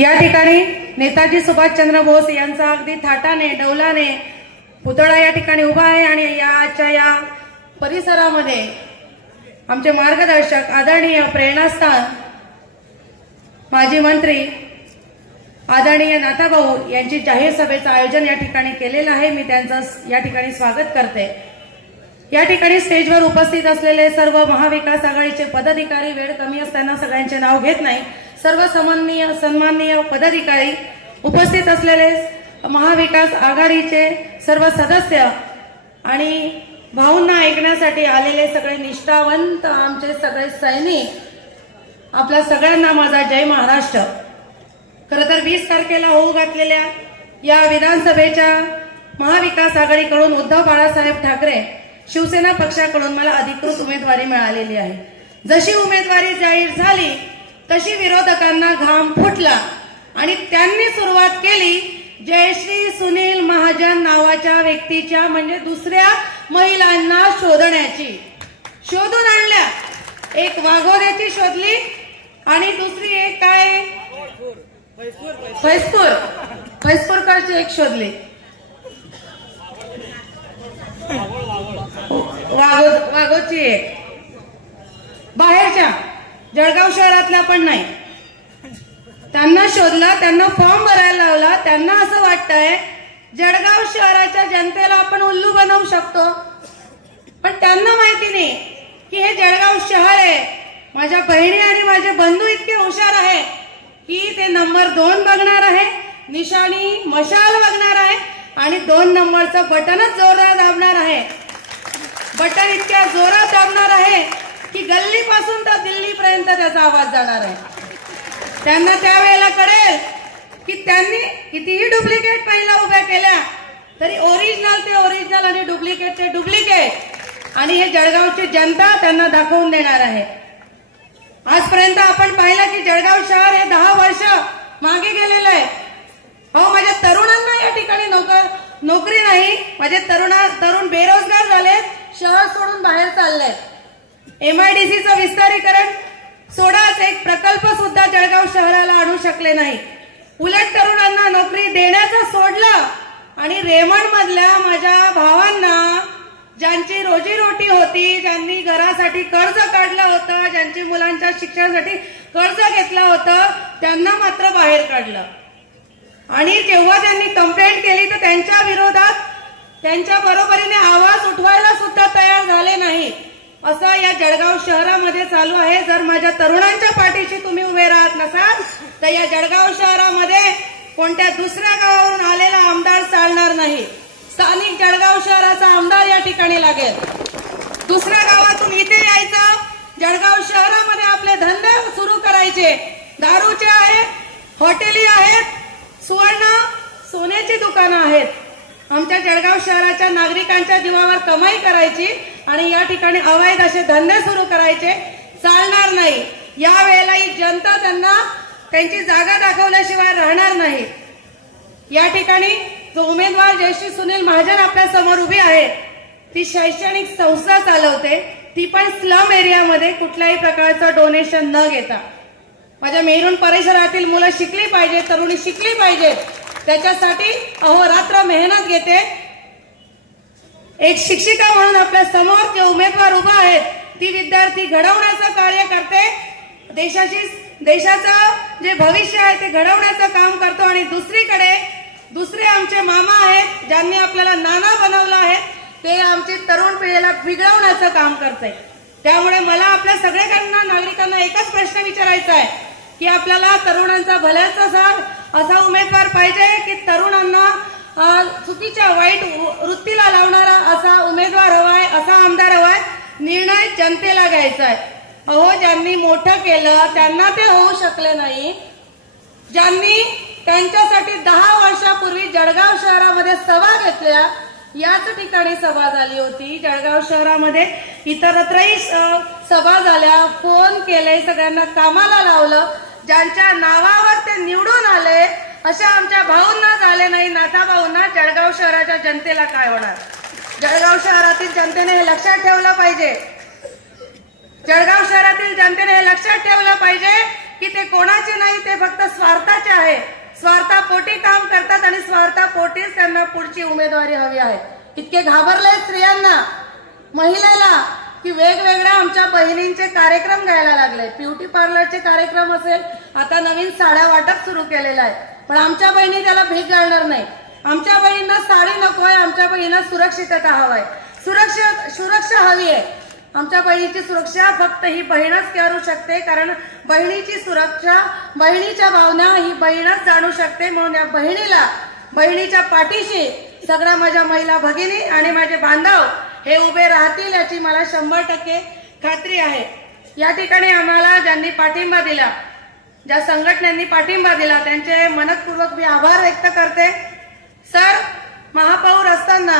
या ठिकाणी नेताजी सुभाषचंद्र बोस यांचा अगदी थाटाने डौलाने पुतळा या ठिकाणी उभा आहे आणि या परिसरामध्ये आमचे मार्गदर्शक आदरणीय प्रेरणास्थान माजी मंत्री आदरणीय नाथाभाऊ यांची जाहीर सभेचं आयोजन या ठिकाणी केलेलं आहे। मी त्यांचं या ठिकाणी स्वागत करते। या ठिकाणी स्टेजवर उपस्थित असलेले सर्व महाविकास आघाडीचे पदाधिकारी, वेळ कमी असताना सगळ्यांचे नाव घेत नाही, सर्व सन्माननीय पदाधिकारी, उपस्थित असलेले महाविकास आघाडीचे सर्व सदस्य आणि भाऊंना ऐकण्यासाठी आलेले सगळे निष्ठावंत आमचे सगळे सैनिक, आपल्या सगळ्यांना माझा जय महाराष्ट्र। खरं तर 20 तारखेला होऊ घातलेल्या या विधानसभेच्या महाविकास आघाडीकडून उद्धव बाळासाहेब ठाकरे शिवसेना पक्षाकडून मला अधिकृत उमेदवारी मिळालेली आहे। जशी उमेदवारी जाहीर झाली तशी विरोधकांना घाम फुटला आणि त्यांनी सुरुवात केली जयश्री सुनील महाजन नावाच्या व्यक्तीच्या, म्हणजे दुसऱ्या महिलांना शोधण्याची। शोधून आणल्या, एक वाघोऱ्याची शोधली आणि दुसरी एक काय फैसपूरकरची एक शोधली, वाघोची एक, बाहेरच्या जळगाव शहरातल्या पण नाही। त्यांना शोधला, त्यांना फॉर्म भरायला लावला। त्यांना असं वाटतंय जळगाव शहराच्या जनतेला आपण उल्लू बनवू शकतो, पण त्यांना माहिती नाही की हे जळगाव शहर आहे। माझ्या बहिणी आणि माझे बंधू इतके हुशार आहे की ते नंबर 2 बघणार आहे, निशाणी मशाल बघणार आहे आणि 2 नंबरचं बटनच जोरात दाबणार आहे। बटन इतक्या जोरात दाबणार आहे की गल्लीपासून तर दिल्लीपर्यंत त्याचा आवाज जाणार आहे। त्यांना त्यावेळेला कळेल की त्यांनी कितीही डुप्लिकेट पहिला उभ्या केल्या तरी ओरिजिनल ते ओरिजिनल आणि डुप्लिकेट ते डुप्लिकेट, आणि हे जळगावची जनता त्यांना दाखवून देणार आहे। आजपर्यंत आपण पाहिलं की जळगाव शहर हे 10 वर्ष मागे गेलेलं आहे। अहो, माझ्या तरुणांना या ठिकाणी नोकरी नाही, माझे तरुण बेरोजगार झाले, शहर सोडून बाहेर चालले। MIDCचं विस्तारीकरण सोडाच एक प्रकल्प सुद्धा जळगाव शहराला आणू शकले नाही। उलट तरुणांना नोकरी देण्याचं सोडलं आणि रेमंड मधल्या माझ्या भावांना, ज्यांची रोजीरोटी होती, ज्यांनी घरासाठी कर्ज काढलं होतं, ज्यांची मुलांच्या शिक्षणासाठी कर्ज घेतलं होतं, त्यांना मात्र बाहेर काढलं। आणि जेव्हा त्यांनी कंप्लेंट केली तर त्यांच्या विरोधात, त्यांच्या बरोबरीने आवाज उठवायला सुद्धा तयार झाले नाही। असं या जळगाव शहरामध्ये चालू आहे। जर माझ्या तरुणांच्या पाठीशी तुम्ही उभे राहत नसाल तर या जळगाव शहरामध्ये कोणत्या दुसऱ्या गावावरून आलेला आमदार चालणार नाही। स्थानिक जळगाव शहराचा आमदार या ठिकाणी लागेल। दुसऱ्या गावातून इथे यायचं, जळगाव शहरामध्ये आपले धंदे सुरू करायचे, दारूचे आहेत, हॉटेली आहेत, सुवर्ण सोन्याची दुकानं आहेत। आमच्या जळगाव शहराच्या नागरिकांच्या जीवावर कमाई करायची आणि या ठिकाणी अवैध असे धंदे सुरू करायचे, चालणार नाही। या वेळेला ही जनता त्यांना त्यांची जागा दाखवल्याशिवाय राहणार नाही। या ठिकाणी जो उमेदवार जयश्री सुनील महाजन आपल्या समोर उभी आहे, ती शैक्षणिक संस्था चालवते, ती पण स्लम एरियामध्ये कुठल्याही प्रकारचं डोनेशन न घेता। माझ्या मेहरून परिसरातील मुलं शिकली पाहिजे, तरुणी शिकली पाहिजे, त्याच्यासाठी अहोरात्र मेहनत घेते। एक शिक्षिका म्हणून आपल्या समोर जे उमेदवार उभा आहेत ती विद्यार्थी घडवण्याचं कार्य करते, देशाचं जे भविष्य आहे ते घडवण्याचं काम करतो। आणि दुसरीकडे दुसरे आमचे मामा आहेत ज्यांनी आपल्याला नाना बनवलं आहे, ते आमची तरुण पिढीला बिघडवण्याचं काम करते। त्यामुळे मला आपल्या सगळ्यांना नागरिकांना एकच प्रश्न विचारायचा आहे की आपल्याला तरुणांचा भल्याचा असा उमेदवार पाहिजे की तरुणांना चुकीच्या वाईट वृत्तीला लावणारा असा उमेदवार हवाय, असा आमदार हवाय। निर्णय जनतेला घ्यायचा आहे। अहो, ज्यांनी मोठं केलं त्यांना ते होऊ शकले नाही। ज्यांनी त्यांच्यासाठी 10 वर्षापूर्वी जळगाव शहरामध्ये सभा घेतल्या, याच ठिकाणी सभा झाली होती। जळगाव शहरामध्ये इतरत्रही सभा झाल्या, फोन केले, सगळ्यांना कामाला लावलं। ज्यांच्या नावावर ते निवडून आले अशा आमच्या भाऊंना झाले नाही, नाथा भाऊंना, जळगाव शहराच्या जनतेला काय होणार? जळगाव शहरातील जनतेने हे लक्षात ठेवलं पाहिजे। जळगाव शहरातील जनतेने हे लक्षात ठेवलं पाहिजे की ते कोणाचे नाही, ते फक्त स्वार्थाचे आहे. स्वार्थापोटी काम करतात आणि स्वार्थापोटीच त्यांना पुढची उमेदवारी हवी आहे. इतके घाबरले स्त्रियांना, महिलेला, की वेगवेगळ्या आमच्या बहिणींचे कार्यक्रम घ्यायला लागले. ब्युटी पार्लरचे कार्यक्रम असेल, आता नवीन साड्या वाटप सुरू केलेलं आहे. पण आमच्या बहिणी त्याला भीक घालणार नाही. आमच्या बहिणींना साडी नको आहे, आमच्या बहिणींना सुरक्षितता हवाय, सुरक्षा हवी आहे. आमच्या बहिणीची सुरक्षा फक्त ही बहीणच करू शकते, कारण बहिणीची सुरक्षा, बहिणीच्या भावना ही बहीणच जाणू शकते. म्हणून या बहिणीला, बहिणीच्या पाठीशी सगळ्या माझ्या महिला भगिनी आणि माझे बांधव हे उभे राहतील याची मला 100% खात्री आहे. या ठिकाणी आम्हाला ज्यांनी पाठिंबा दिला, ज्या संघटनांनी पाठिंबा दिला, त्यांचे मनपूर्वक मी आभार व्यक्त करते. सर, महापौर असताना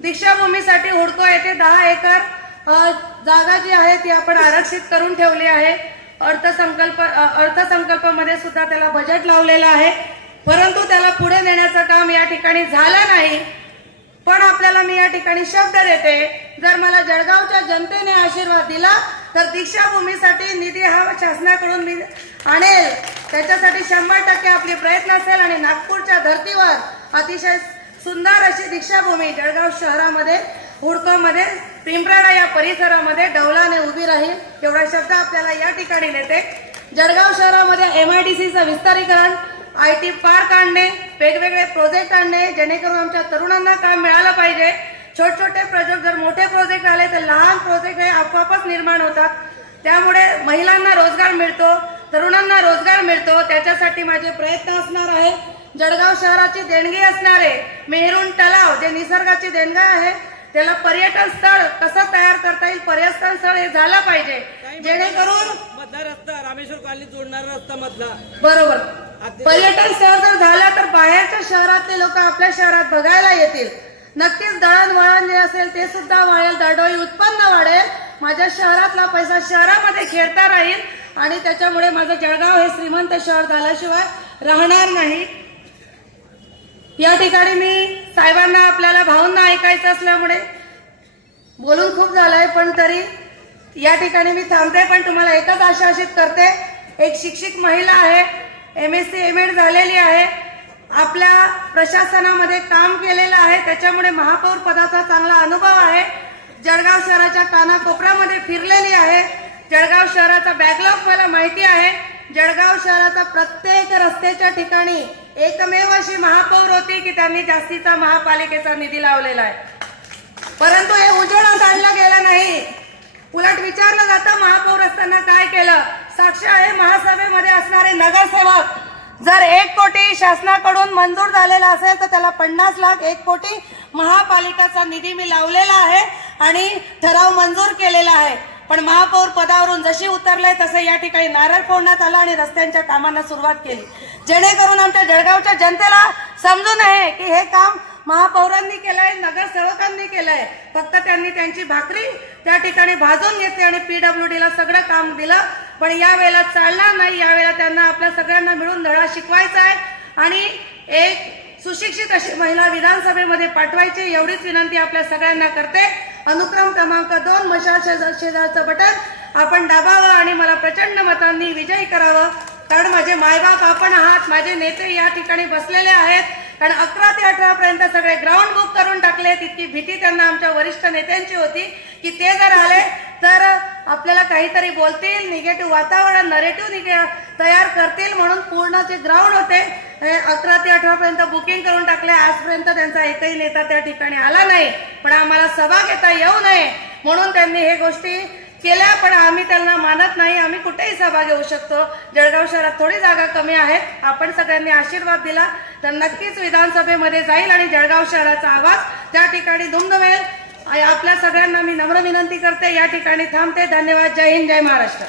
दीक्षाभूमीसाठी हुडको येथे 10 एकर जागा जी आहे ती आपण आरक्षित करून ठेवली आहे. अर्थसंकल्पामध्ये सुद्धा त्याला बजेट लावलेलं आहे, परंतु त्याला पुढे नेण्याचं काम या ठिकाणी झालं नाही. पण आपल्याला मी या ठिकाणी शब्द देते, जर मला जळगावच्या जनतेने आशीर्वाद दिला तर दीक्षाभूमीसाठी निधी हा शासनाकडून मी आणेल. त्याच्यासाठी 100% आपले प्रयत्न असेल आणि नागपूरच्या धर्तीवर अतिशय सुंदर अशी दीक्षाभूमी जळगाव शहरामध्ये, हुडकोमध्ये, पिंपराळा या परिसरामध्ये डौलाने उभी राहील. एवढा शब्द आपल्याला या ठिकाणी देते. जळगाव शहरामध्ये MIDCचं विस्तारीकरण, IT पार्क आणणे, वेगवेगळे प्रोजेक्ट आणणे, जेणेकरून आमच्या तरुणांना काम मिळालं पाहिजे. छोटे प्रोजेक्ट, जर मोठे प्रोजेक्ट आले तर लहान प्रोजेक्ट हे आपोआपच निर्माण होतात. त्यामुळे महिलांना रोजगार मिळतो, तरुणांना रोजगार मिळतो. त्याच्यासाठी माझे प्रयत्न असणार आहे. जळगाव शहराची देणगी असणारे मेहरून तलाव, जे निसर्गाची देणगी आहे, त्याला पर्यटन स्थळ कसं तयार करता येईल, पर्यटन स्थळ हे झालं पाहिजे, जेणेकरून मधला रस्ता रामेश्वर कॉलनी जोडणारा रस्ता मधला, बरोबर, पर्यटन स्थळ जर झालं तर बाहेरच्या शहरातले लोक आपल्या शहरात बघायला येतील. नक्कीच दळणवळण जे असेल ते सुद्धा वाढेल, दरडोई उत्पन्न वाढेल, माझ्या शहरातला पैसा शहरामध्ये खेळता राहील आणि त्याच्यामुळे माझं जळगाव हे श्रीमंत शहर झाल्याशिवाय राहणार नाही. या ठिकाणी मी साहेबांना, आपल्याला भाऊंना ऐकायचं असल्यामुळे बोलून खूप झालंय, पण तरी या ठिकाणी मी थांबते. पण तुम्हाला एकच आश्वासित करते, एक शिक्षित महिला आहे, MSc MAd झालेली आहे, आपल्या प्रशासनामध्ये काम केलेलं आहे, त्याच्यामुळे महापौर पदाचा चांगला अनुभव आहे. जळगाव शहराच्या कानाकोपऱ्यामध्ये फिरलेली आहे. जळगाव शहराचा बॅकलॉग मला माहिती आहे. जळगाव शहराचा प्रत्येक रस्त्याच्या ठिकाणी एकमेव अशी महापौर होती की त्यांनी जास्तीचा महापालिकेचा निधी लावलेला आहे. परंतु हे उजेडात आणलं गेलं नाही. उलट विचारलं जातं महापौर असताना काय केलं. साक्ष आहे महासभेमध्ये असणारे नगरसेवक, जर 1 कोटी शासनाकडून मंजूर झालेला असेल तर त्याला 50 लाख, 1 कोटी महापालिकेचा निधी मी लावलेला आहे आणि ठराव मंजूर केलेला आहे. पण महापौर पदावरून जशी उतरले तसे या ठिकाणी नारळ फोडण्यात आला आणि रस्त्यांच्या कामांना सुरुवात केली, जेणेकरून आमच्या जळगावच्या जनतेला समजू नये की हे काम महापौरांनी केलंय, नगरसेवकांनी केलंय. फक्त त्यांनी त्यांची भाकरी त्या ठिकाणी भाजून घेतली आणि PWDला सगळं काम दिलं. पण यावेळेला चालणार नाही. यावेळेला त्यांना आपल्या सगळ्यांना मिळून धडा शिकवायचा आहे आणि एक सुशिक्षित अशी महिला विधानसभेमध्ये पाठवायची, एवढीच विनंती आपल्या सगळ्यांना करते. अनुक्रम क्रमांक 2 मशाल शेजारचं बटन आपण दाबावं आणि मला प्रचंड मतांनी विजयी करावं. कारण माझे मायबाप आपण आहात, माझे नेते या ठिकाणी बसलेले आहेत. कारण 11 ते 18 पर्यंत सगळे ग्राउंड बुक करून टाकले. तितकी भीती त्यांना आमच्या वरिष्ठ नेत्यांची होती की ते जर आले तर आपल्याला काहीतरी बोलतील, निगेटिव्ह वातावरण, नरेटिव्ह तयार करतील, म्हणून पूर्ण जे ग्राउंड होते 11 ते 18 पर्यंत बुकिंग करून टाकले. आजपर्यंत त्यांचा एकही नेता त्या ठिकाणी आला नाही. पण आम्हाला सभा घेता येऊ नये म्हणून त्यांनी हे गोष्टी केल्या. पण आम्ही त्यांना मानत नाही. आम्ही कुठेही सभा घेऊ शकतो. जळगाव शहरात थोडी जागा कमी आहेत. आपण सगळ्यांनी आशीर्वाद दिला तर नक्कीच विधानसभेमध्ये जाईल आणि जळगाव शहराचा आवाज त्या ठिकाणी दुमदुमेल. आपल्या सगळ्यांना मी नम्र विनंती करते. या ठिकाणी थांबते. धन्यवाद. जय हिंद, जय महाराष्ट्र.